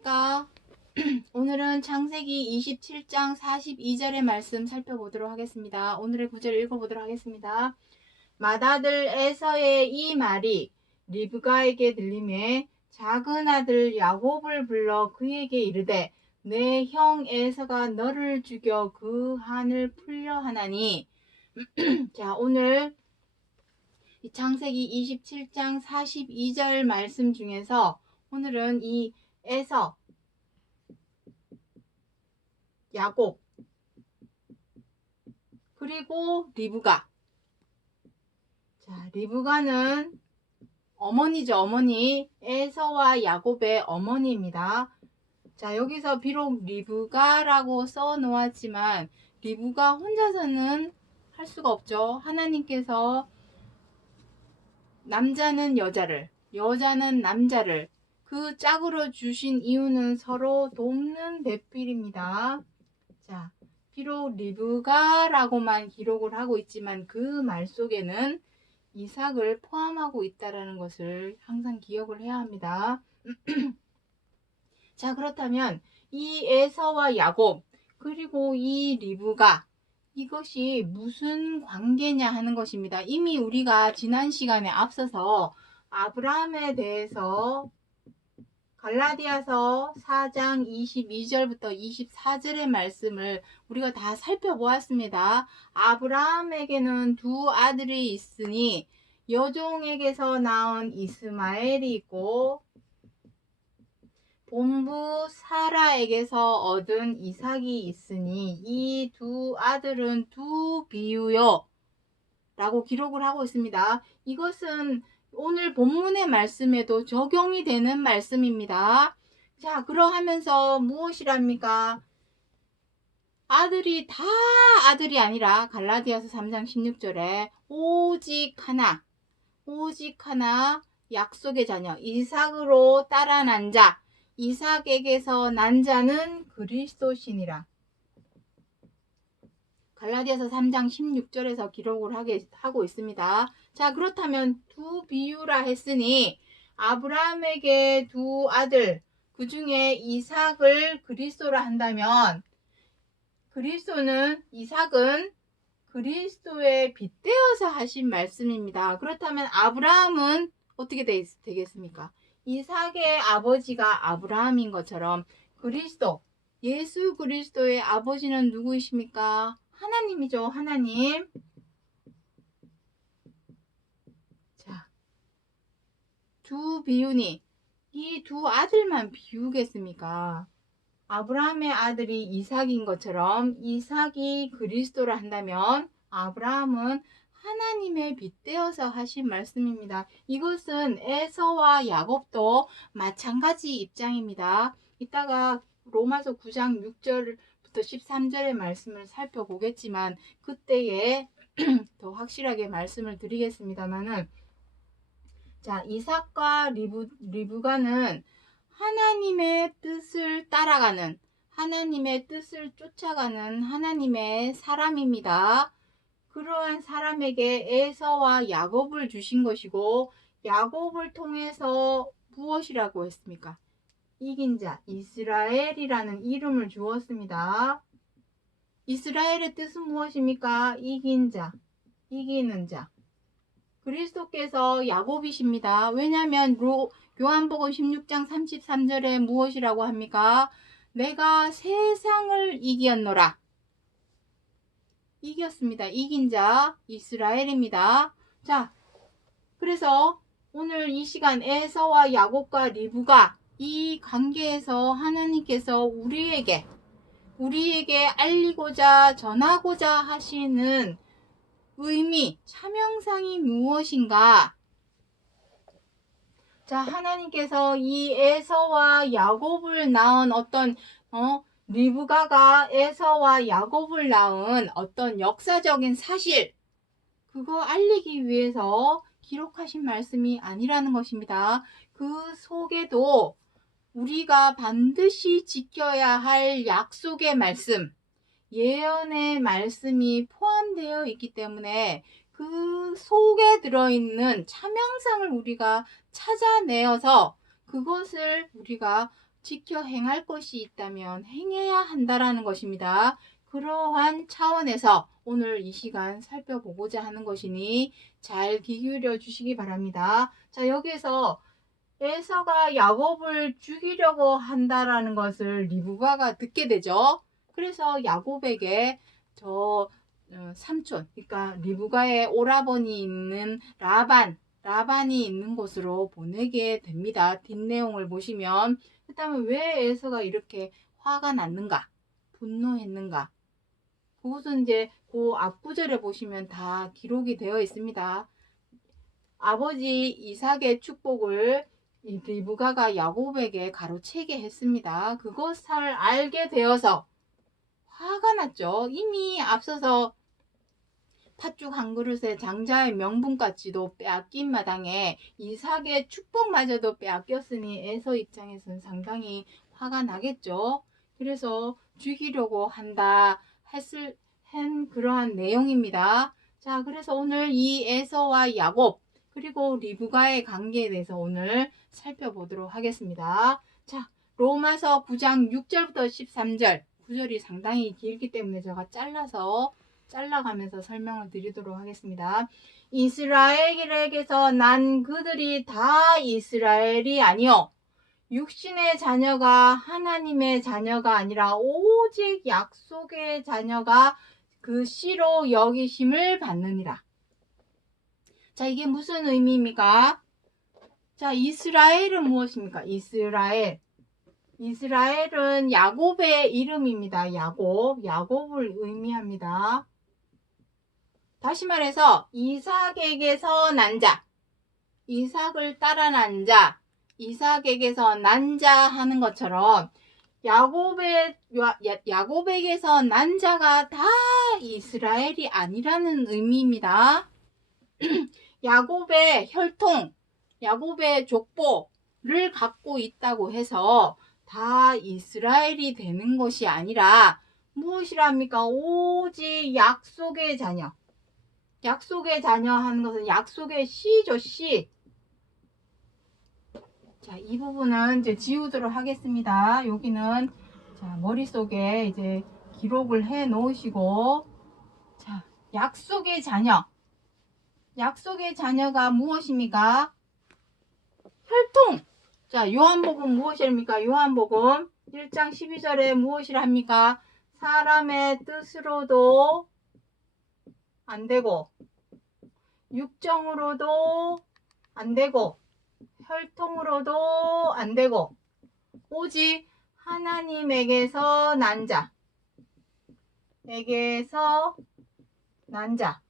안녕하십니까? 오늘은 창세기 27장 42절의 말씀 살펴보도록 하겠습니다. 오늘의 구절을 읽어보도록 하겠습니다. 맏아들 에서의 이 말이 리브가에게 들리매 작은 아들 야곱을 불러 그에게 이르되 내 형 에서가 너를 죽여 그 한을 풀려 하나니. 자, 오늘 이 창세기 27장 42절 말씀 중에서 오늘은 이 에서, 야곱, 그리고 리브가. 자, 리브가는 어머니죠. 어머니. 에서와 야곱의 어머니입니다. 자, 여기서 비록 리브가라고 써 놓았지만 리브가 혼자서는 할 수가 없죠. 하나님께서 남자는 여자를, 여자는 남자를 그 짝으로 주신 이유는 서로 돕는 배필입니다. 자, 비록 리브가라고만 기록을 하고 있지만 그 말 속에는 이삭을 포함하고 있다는 것을 항상 기억을 해야 합니다. 자, 그렇다면 이 에서와 야곱 그리고 이 리브가 이것이 무슨 관계냐 하는 것입니다. 이미 우리가 지난 시간에 앞서서 아브라함에 대해서 갈라디아서 4장 22절부터 24절의 말씀을 우리가 다 살펴보았습니다. 아브라함에게는 두 아들이 있으니 여종에게서 낳은 이스마엘이 있고 본부 사라에게서 얻은 이삭이 있으니 이 두 아들은 두 비유요 라고 기록을 하고 있습니다. 이것은 오늘 본문의 말씀에도 적용이 되는 말씀입니다. 자, 그러하면서 무엇이랍니까? 아들이 다 아들이 아니라 갈라디아서 3장 16절에 오직 하나 약속의 자녀 이삭으로 따라 난 자, 이삭에게서 난 자는 그리스도시니라. 갈라디아서 3장 16절에서 기록을 하고 있습니다. 자, 그렇다면 두 비유라 했으니 아브라함에게 두 아들, 그 중에 이삭을 그리스도라 한다면 이삭은 그리스도에 빗대어서 하신 말씀입니다. 그렇다면 아브라함은 어떻게 되겠습니까? 이삭의 아버지가 아브라함인 것처럼 예수 그리스도의 아버지는 누구이십니까? 하나님이죠. 하나님. 자, 두 비유니 이 두 아들만 비우겠습니까? 아브라함의 아들이 이삭인 것처럼 이삭이 그리스도라 한다면 아브라함은 하나님의 빗대어서 하신 말씀입니다. 이것은 에서와 야곱도 마찬가지 입장입니다. 이따가 로마서 9장 6절부터 13절의 말씀을 살펴보겠지만 그때에 더 확실하게 말씀을 드리겠습니다만은, 자, 이삭과 리브가는 하나님의 뜻을 따라가는, 하나님의 뜻을 쫓아가는 하나님의 사람입니다. 그러한 사람에게 에서와 야곱을 주신 것이고 야곱을 통해서 무엇이라고 했습니까? 이긴 자, 이스라엘이라는 이름을 주었습니다. 이스라엘의 뜻은 무엇입니까? 이긴 자, 이기는 자. 그리스도께서 야곱이십니다. 왜냐하면 요한복음 16장 33절에 무엇이라고 합니까? 내가 세상을 이겼노라. 이겼습니다. 이긴 자 이스라엘입니다. 자, 그래서 오늘 이 시간 에서와 야곱과 리브가 이 관계에서 하나님께서 우리에게 알리고자 전하고자 하시는 의미, 사명상이 무엇인가? 자, 하나님께서 이 에서와 야곱을 낳은 리브가가 에서와 야곱을 낳은 어떤 역사적인 사실, 그거 알리기 위해서 기록하신 말씀이 아니라는 것입니다. 그 속에도 우리가 반드시 지켜야 할 약속의 말씀, 예언의 말씀이 포함되어 있기 때문에 그 속에 들어있는 차명상을 우리가 찾아내어서 그것을 우리가 지켜 행할 것이 있다면 행해야 한다라는 것입니다. 그러한 차원에서 오늘 이 시간 살펴보고자 하는 것이니 잘 귀 기울여 주시기 바랍니다. 자, 여기에서 에서가 야곱을 죽이려고 한다라는 것을 리브가가 듣게 되죠. 그래서 야곱에게 삼촌, 그러니까 리브가의 오라버니 있는 라반이 있는 곳으로 보내게 됩니다. 뒷내용을 보시면 그 다음에 왜 에서가 이렇게 화가 났는가, 분노했는가, 그것은 이제 그 앞구절에 보시면 다 기록이 되어 있습니다. 아버지 이삭의 축복을 리브가가 야곱에게 가로채게 했습니다. 그것을 알게 되어서 화가 났죠. 이미 앞서서 팥죽 한 그릇에 장자의 명분까지도 빼앗긴 마당에 이삭의 축복마저도 빼앗겼으니 에서 입장에서는 상당히 화가 나겠죠. 그래서 죽이려고 한다 한 그러한 내용입니다. 자, 그래서 오늘 이 에서와 야곱 그리고 리브가의 관계에 대해서 오늘 살펴보도록 하겠습니다. 자, 로마서 9장 6절부터 13절 구절이 상당히 길기 때문에 제가 잘라가면서 설명을 드리도록 하겠습니다. 이스라엘에게서 난 그들이 다 이스라엘이 아니요 육신의 자녀가 하나님의 자녀가 아니라 오직 약속의 자녀가 그 씨로 여기심을 받느니라. 자, 이게 무슨 의미입니까? 자, 이스라엘은 무엇입니까? 이스라엘은 야곱의 이름입니다. 야곱을 의미합니다. 다시 말해서 이삭에게서 난 자, 이삭을 따라 난 자, 이삭에게서 난 자 하는 것처럼 야곱에게서 난 자가 다 이스라엘이 아니라는 의미입니다. 야곱의 혈통, 야곱의 족보를 갖고 있다고 해서 다 이스라엘이 되는 것이 아니라 무엇이랍니까? 오직 약속의 자녀. 약속의 자녀 하는 것은 약속의 씨죠, 씨. 자, 이 부분은 이제 지우도록 하겠습니다. 여기는 자, 머릿속에 이제 기록을 해 놓으시고, 자, 약속의 자녀. 약속의 자녀가 무엇입니까? 혈통. 자, 요한복음 무엇입니까? 요한복음 1장 12절에 무엇이라 합니까? 사람의 뜻으로도 안 되고, 육정으로도 안 되고, 혈통으로도 안 되고, 오직 하나님에게서 난 자. 에게서 난 자.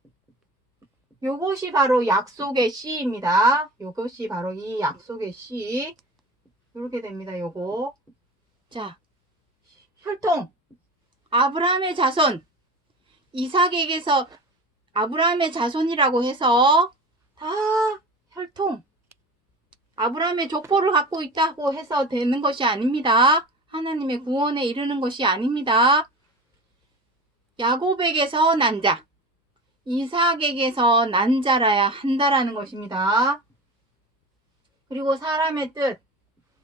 요것이 바로 약속의 씨입니다. 요것이 바로 이 약속의 씨. 이렇게 됩니다. 요거. 자, 혈통. 아브라함의 자손. 이삭에게서 아브라함의 자손이라고 해서 다 혈통. 아브라함의 족보를 갖고 있다고 해서 되는 것이 아닙니다. 하나님의 구원에 이르는 것이 아닙니다. 야곱에게서 난 자. 이삭에게서 난 자라야 한다라는 것입니다. 그리고 사람의 뜻.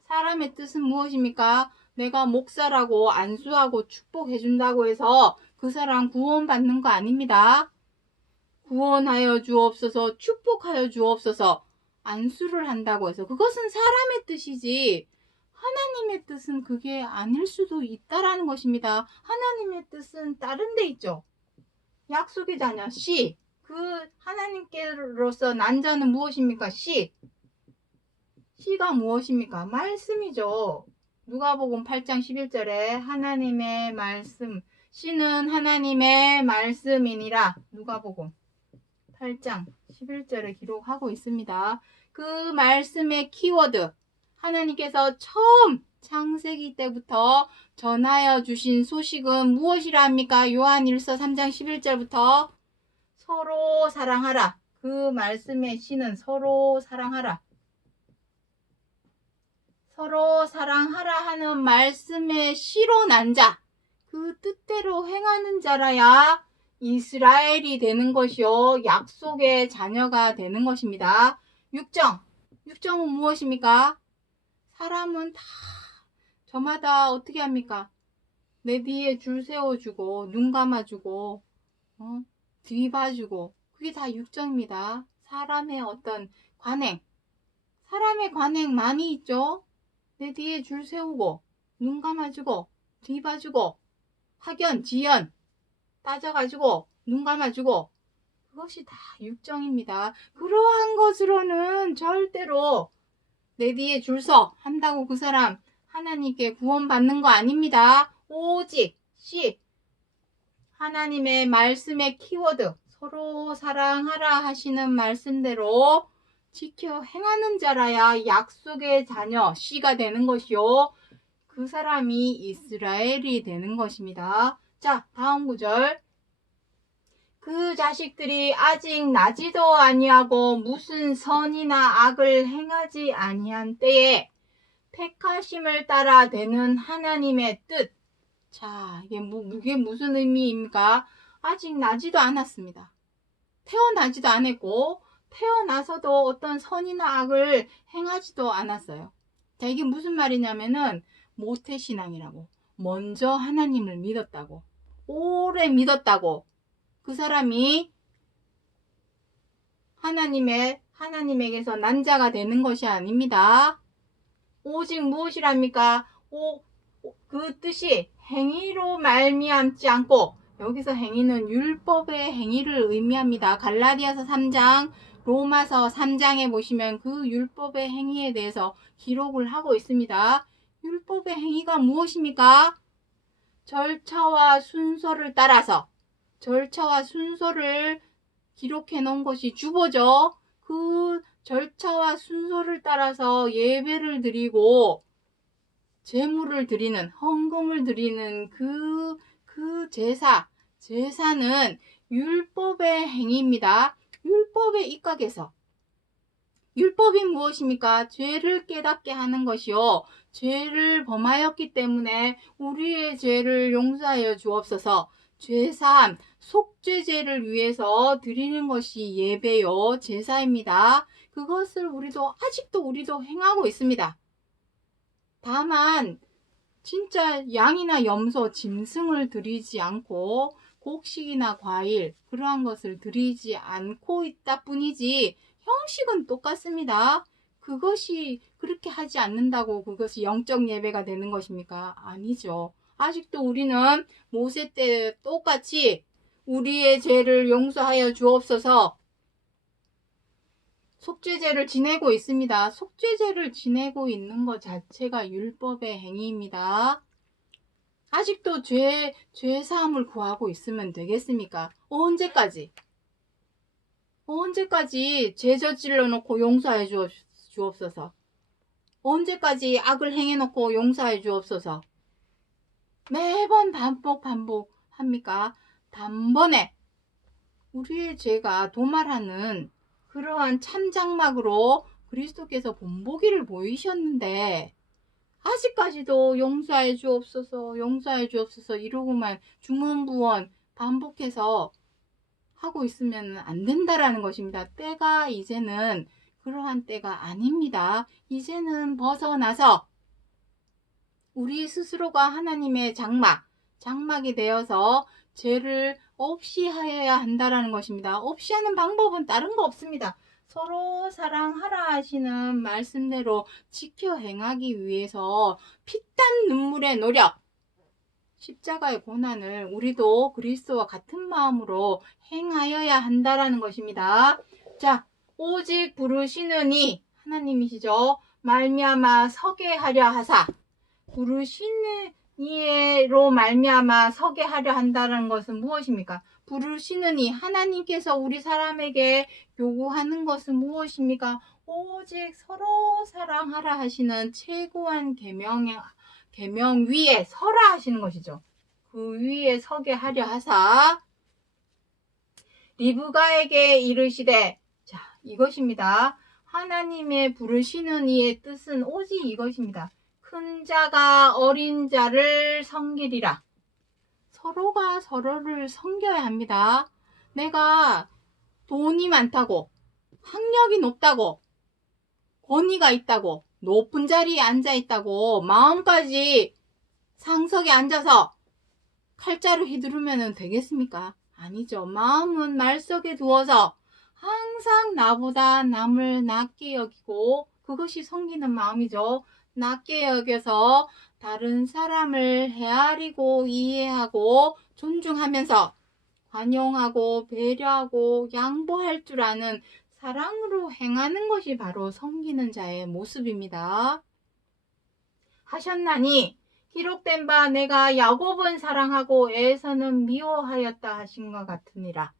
사람의 뜻은 무엇입니까? 내가 목사라고 안수하고 축복해준다고 해서 그 사람 구원받는 거 아닙니다. 구원하여 주옵소서, 축복하여 주옵소서, 안수를 한다고 해서 그것은 사람의 뜻이지 하나님의 뜻은 그게 아닐 수도 있다라는 것입니다. 하나님의 뜻은 다른 데 있죠. 약속의 자녀, 씨. 그 하나님께로서 난 자는 무엇입니까? 씨. 씨가 무엇입니까? 말씀이죠. 누가복음 8장 11절에 하나님의 말씀, 씨는 하나님의 말씀이니라. 누가복음 8장 11절에 기록하고 있습니다. 그 말씀의 키워드, 하나님께서 처음 창세기 때부터 전하여 주신 소식은 무엇이라 합니까? 요한일서 3장 11절부터 서로 사랑하라. 그 말씀의 씨는 서로 사랑하라. 서로 사랑하라 하는 말씀의 씨로 난 자, 그 뜻대로 행하는 자라야 이스라엘이 되는 것이요 약속의 자녀가 되는 것입니다. 육정은 무엇입니까? 사람은 다 저마다 어떻게 합니까? 내 뒤에 줄 세워주고 눈 감아주고 뒤 봐주고 그게 다 육정입니다. 사람의 어떤 관행, 사람의 관행 많이 있죠. 내 뒤에 줄 세우고 눈 감아주고 뒤 봐주고 학연, 지연 따져가지고 눈 감아주고 그것이 다 육정입니다. 그러한 것으로는 절대로 내 뒤에 줄 서 한다고 그 사람 하나님께 구원받는 거 아닙니다. 오직 하나님의 말씀의 키워드 서로 사랑하라 하시는 말씀대로 지켜 행하는 자라야 약속의 자녀 씨가 되는 것이요. 그 사람이 이스라엘이 되는 것입니다. 자, 다음 구절. 그 자식들이 아직 나지도 아니하고 무슨 선이나 악을 행하지 아니한 때에 택하심을 따라 되는 하나님의 뜻. 자, 이게 무슨 의미입니까? 아직 나지도 않았습니다. 태어나지도 않았고 태어나서도 어떤 선이나 악을 행하지도 않았어요. 자, 이게 무슨 말이냐면은 모태신앙이라고. 먼저 하나님을 믿었다고. 오래 믿었다고. 그 사람이 하나님에게서 난 자가 되는 것이 아닙니다. 오직 무엇이랍니까? 그 뜻이 행위로 말미암지 않고, 여기서 행위는 율법의 행위를 의미합니다. 갈라디아서 3장, 로마서 3장에 보시면 그 율법의 행위에 대해서 기록을 하고 있습니다. 율법의 행위가 무엇입니까? 절차와 순서를 따라서 절차와 순서를 기록해 놓은 것이 주보죠. 그 절차와 순서를 따라서 예배를 드리고 제물을 드리는, 헌금을 드리는 그 제사는 율법의 행위입니다. 율법에 입각해서. 율법이 무엇입니까? 죄를 깨닫게 하는 것이요. 죄를 범하였기 때문에 우리의 죄를 용서하여 주옵소서. 죄사함, 속죄제를 위해서 드리는 것이 예배요, 제사입니다. 그것을 아직도 우리도 행하고 있습니다. 다만 진짜 양이나 염소, 짐승을 드리지 않고 곡식이나 과일 그러한 것을 드리지 않고 있다 뿐이지 형식은 똑같습니다. 그것이 그렇게 하지 않는다고 그것이 영적 예배가 되는 것입니까? 아니죠. 아직도 우리는 모세 때 똑같이 우리의 죄를 용서하여 주옵소서 속죄제를 지내고 있습니다. 속죄제를 지내고 있는 것 자체가 율법의 행위입니다. 아직도 죄사함을 구하고 있으면 되겠습니까? 언제까지 죄 저질러 놓고 용서해 주옵소서. 언제까지 악을 행해 놓고 용서해 주옵소서. 매번 반복합니까? 단번에 우리의 죄가 도말하는 그러한 참장막으로 그리스도께서 본보기를 보이셨는데 아직까지도 용서해 주옵소서 이러고만 중언부언 반복해서 하고 있으면 안 된다라는 것입니다. 때가 이제는 그러한 때가 아닙니다. 이제는 벗어나서 우리 스스로가 하나님의 장막이 되어서 죄를 없이 하여야 한다라는 것입니다. 없이 하는 방법은 다른 거 없습니다. 서로 사랑하라 하시는 말씀대로 지켜 행하기 위해서 피땀 눈물의 노력, 십자가의 고난을 우리도 그리스도와 같은 마음으로 행하여야 한다라는 것입니다. 자, 오직 부르시는 이 하나님이시죠. 말미암아 서게 하려 하사 부르시는 이로 말미암아 서게 하려 한다는 것은 무엇입니까? 부르시는 이 하나님께서 우리 사람에게 요구하는 것은 무엇입니까? 오직 서로 사랑하라 하시는 최고한 계명 위에 서라 하시는 것이죠. 그 위에 서게 하려 하사 리브가에게 이르시되 자 이것입니다. 하나님의 부르시는 이의 뜻은 오직 이것입니다. 큰 자가 어린 자를 섬기리라. 서로가 서로를 섬겨야 합니다. 내가 돈이 많다고, 학력이 높다고, 권위가 있다고, 높은 자리에 앉아 있다고 마음까지 상석에 앉아서 칼자루 휘두르면 되겠습니까? 아니죠. 마음은 말석에 두어서 항상 나보다 남을 낮게 여기고, 그것이 섬기는 마음이죠. 낮게 여겨서 다른 사람을 헤아리고 이해하고 존중하면서 관용하고 배려하고 양보할 줄 아는 사랑으로 행하는 것이 바로 섬기는 자의 모습입니다. 하셨나니 기록된 바 내가 야곱은 사랑하고 에서는 미워하였다 하신 것 같으니라.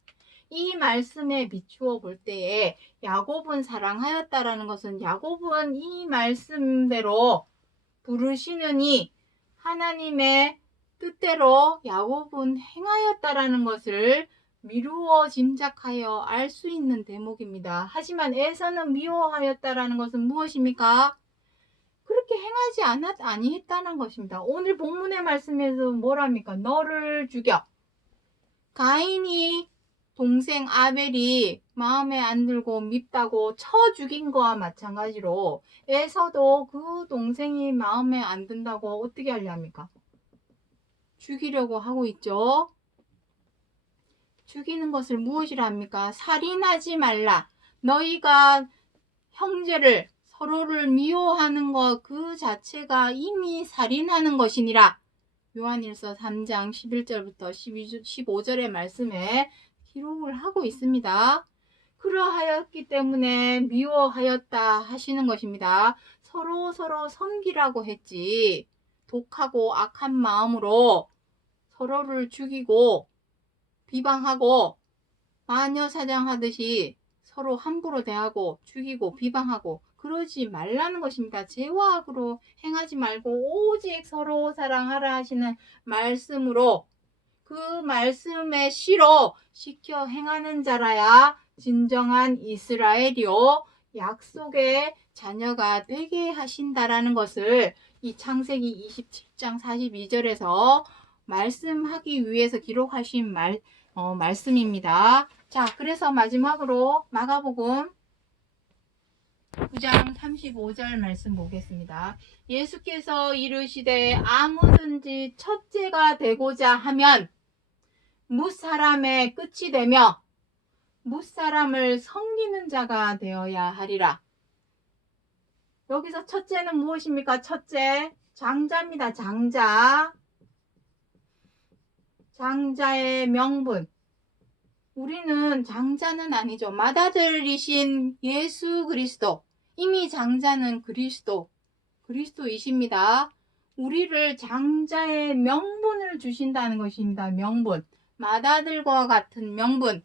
이 말씀에 비추어 볼 때에 야곱은 사랑하였다라는 것은, 야곱은 이 말씀대로 부르시느니 하나님의 뜻대로 야곱은 행하였다라는 것을 미루어 짐작하여 알 수 있는 대목입니다. 하지만 에서는 미워하였다라는 것은 무엇입니까? 그렇게 행하지 아니했다는 것입니다. 오늘 본문의 말씀에서 뭐랍니까? 너를 죽여. 가인이 동생 아벨이 마음에 안 들고 밉다고 쳐 죽인 거와 마찬가지로 에서도 그 동생이 마음에 안 든다고 어떻게 하려 합니까? 죽이려고 하고 있죠. 죽이는 것을 무엇이라 합니까? 살인하지 말라. 너희가 형제를 서로를 미워하는 것 그 자체가 이미 살인하는 것이니라. 요한일서 3장 11절부터 15절의 말씀에 기록을 하고 있습니다. 그러하였기 때문에 미워하였다 하시는 것입니다. 서로 섬기라고 했지, 독하고 악한 마음으로 서로를 죽이고 비방하고 마녀사냥하듯이 서로 함부로 대하고 죽이고 비방하고 그러지 말라는 것입니다. 죄와 악으로 행하지 말고 오직 서로 사랑하라 하시는 말씀으로, 그 말씀에 실어 시켜 행하는 자라야 진정한 이스라엘이요 약속의 자녀가 되게 하신다라는 것을 이 창세기 27장 42절에서 말씀하기 위해서 기록하신 말씀입니다. 자, 그래서 마지막으로 마가복음 9장 35절 말씀 보겠습니다. 예수께서 이르시되 아무든지 첫째가 되고자 하면 뭇사람의 끝이 되며 뭇사람을 섬기는 자가 되어야 하리라. 여기서 첫째는 무엇입니까? 첫째, 장자입니다. 장자. 장자의 명분. 우리는 장자는 아니죠. 맏아들이신 예수 그리스도. 이미 장자는 그리스도이십니다. 우리를 장자의 명분을 주신다는 것입니다. 명분. 맏아들과 같은 명분.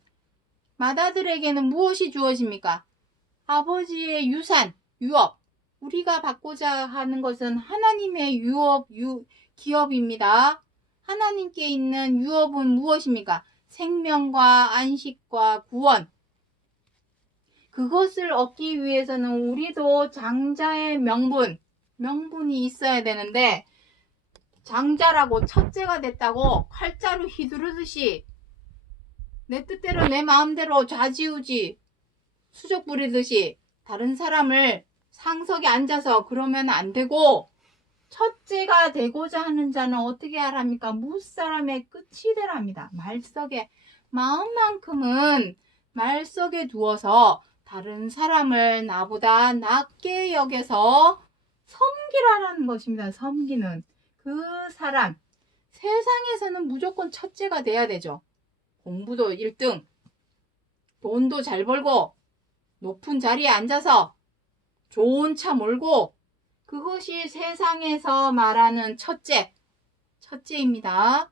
맏아들에게는 무엇이 주어집니까? 아버지의 유산, 유업. 우리가 받고자 하는 것은 하나님의 기업입니다. 하나님께 있는 유업은 무엇입니까? 생명과 안식과 구원. 그것을 얻기 위해서는 우리도 장자의 명분이 있어야 되는데, 장자라고 첫째가 됐다고 칼자루 휘두르듯이 내 뜻대로 내 마음대로 좌지우지 수족 부리듯이 다른 사람을 상석에 앉아서 그러면 안 되고, 첫째가 되고자 하는 자는 어떻게 하랍니까? 무사람의 끝이 되랍니다. 말석에, 마음만큼은 말석에 두어서 다른 사람을 나보다 낮게 여겨서 섬기라는 것입니다. 섬기는 그 사람. 세상에서는 무조건 첫째가 돼야 되죠. 공부도 1등, 돈도 잘 벌고 높은 자리에 앉아서 좋은 차 몰고, 그것이 세상에서 말하는 첫째입니다.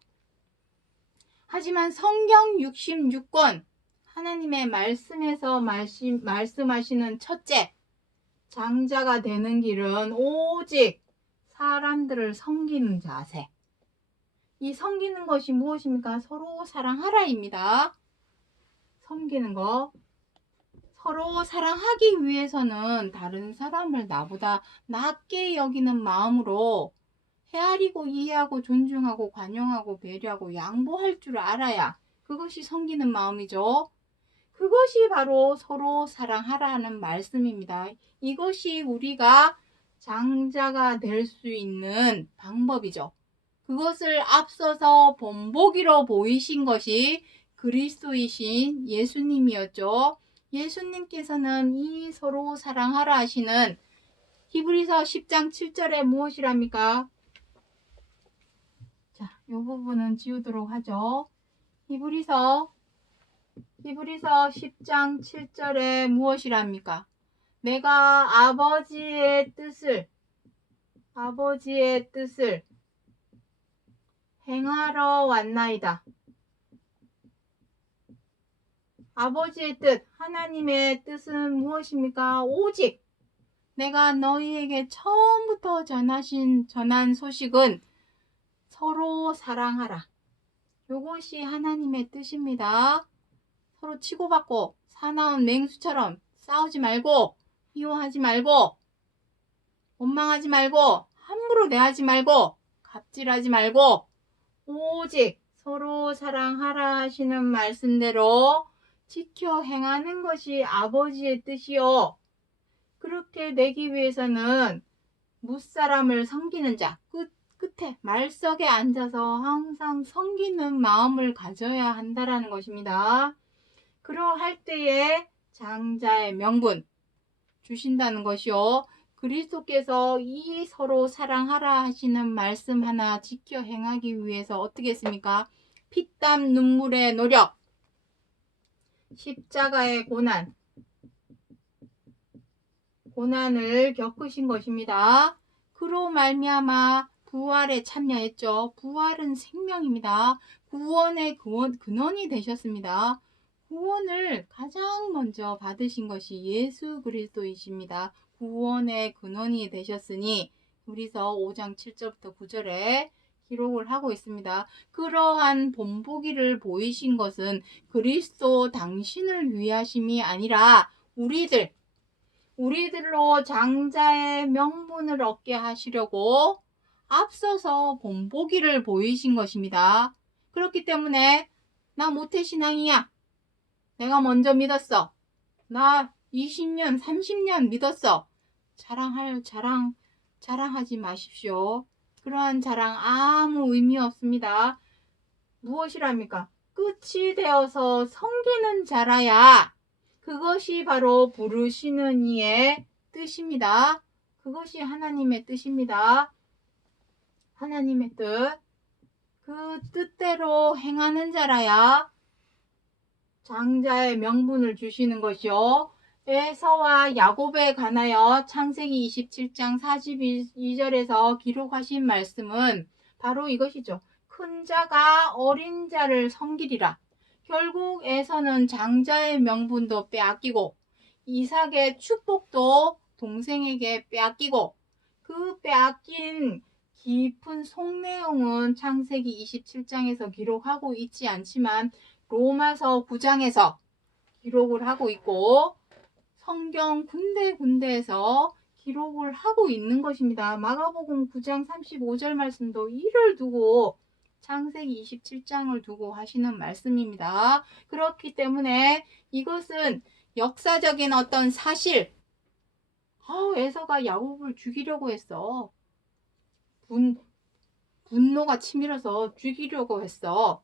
하지만 성경 66권 하나님의 말씀에서 말씀하시는 첫째, 장자가 되는 길은 오직 사람들을 섬기는 자세. 이 섬기는 것이 무엇입니까? 서로 사랑하라입니다. 섬기는 거. 서로 사랑하기 위해서는 다른 사람을 나보다 낮게 여기는 마음으로 헤아리고 이해하고 존중하고 관용하고 배려하고 양보할 줄 알아야 그것이 섬기는 마음이죠. 그것이 바로 서로 사랑하라는 말씀입니다. 이것이 우리가 장자가 될 수 있는 방법이죠. 그것을 앞서서 본보기로 보이신 것이 그리스도이신 예수님이었죠. 예수님께서는 이 서로 사랑하라 하시는 히브리서 10장 7절에 무엇이랍니까? 자, 이 부분은 지우도록 하죠. 히브리서 10장 7절에 무엇이랍니까? 내가 아버지의 뜻을 행하러 왔나이다. 아버지의 뜻, 하나님의 뜻은 무엇입니까? 오직 내가 너희에게 처음부터 전한 소식은 서로 사랑하라. 이것이 하나님의 뜻입니다. 서로 치고받고 사나운 맹수처럼 싸우지 말고, 미워하지 말고, 원망하지 말고, 함부로 대하지 말고, 갑질하지 말고, 오직 서로 사랑하라 하시는 말씀대로 지켜 행하는 것이 아버지의 뜻이요. 그렇게 되기 위해서는 무사람을 섬기는 자, 끝에 말석에 앉아서 항상 섬기는 마음을 가져야 한다라는 것입니다. 그러할 때에 장자의 명분 주신다는 것이요. 그리스도께서 이 서로 사랑하라 하시는 말씀 하나 지켜 행하기 위해서 어떻게 했습니까? 피땀 눈물의 노력, 십자가의 고난을 겪으신 것입니다. 그로 말미암아 부활에 참여했죠. 부활은 생명입니다. 구원의 근원이 되셨습니다. 구원을 가장 먼저 받으신 것이 예수 그리스도이십니다. 구원의 근원이 되셨으니 우리서 5장 7절부터 9절에 기록을 하고 있습니다. 그러한 본보기를 보이신 것은 그리스도 당신을 위하심이 아니라 우리들로 장자의 명분을 얻게 하시려고 앞서서 본보기를 보이신 것입니다. 그렇기 때문에 나 모태신앙이야. 내가 먼저 믿었어. 나 20년, 30년 믿었어. 자랑하지 마십시오. 그러한 자랑 아무 의미 없습니다. 무엇이랍니까? 끝이 되어서 섬기는 자라야 그것이 바로 부르시는 이의 뜻입니다. 그것이 하나님의 뜻입니다. 하나님의 뜻. 그 뜻대로 행하는 자라야 장자의 명분을 주시는 것이요. 에서와 야곱에 관하여 창세기 27장 42절에서 기록하신 말씀은 바로 이것이죠. 큰 자가 어린 자를 섬기리라. 결국 에서는 장자의 명분도 빼앗기고 이삭의 축복도 동생에게 빼앗기고 그 빼앗긴 깊은 속내용은 창세기 27장에서 기록하고 있지 않지만 로마서 9장에서 기록을 하고 있고 성경 군데군데에서 기록을 하고 있는 것입니다. 마가복음 9장 35절 말씀도 이를 두고 창세기 27장을 두고 하시는 말씀입니다. 그렇기 때문에 이것은 역사적인 어떤 사실, 에서가 야곱을 죽이려고 했어. 분노가 치밀어서 죽이려고 했어.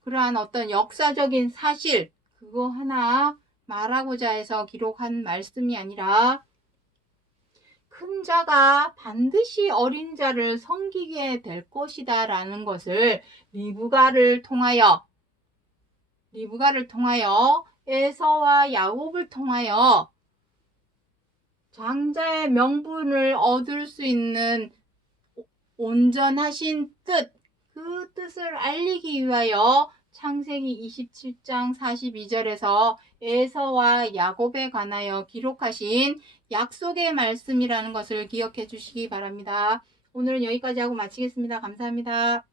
그러한 어떤 역사적인 사실, 그거 하나 말하고자 해서 기록한 말씀이 아니라 큰 자가 반드시 어린 자를 섬기게 될 것이다 라는 것을 리브가를 통하여 에서와 야곱을 통하여 장자의 명분을 얻을 수 있는 온전하신 뜻, 그 뜻을 알리기 위하여 창세기 27장 42절에서 에서와 야곱에 관하여 기록하신 약속의 말씀이라는 것을 기억해 주시기 바랍니다. 오늘은 여기까지 하고 마치겠습니다. 감사합니다.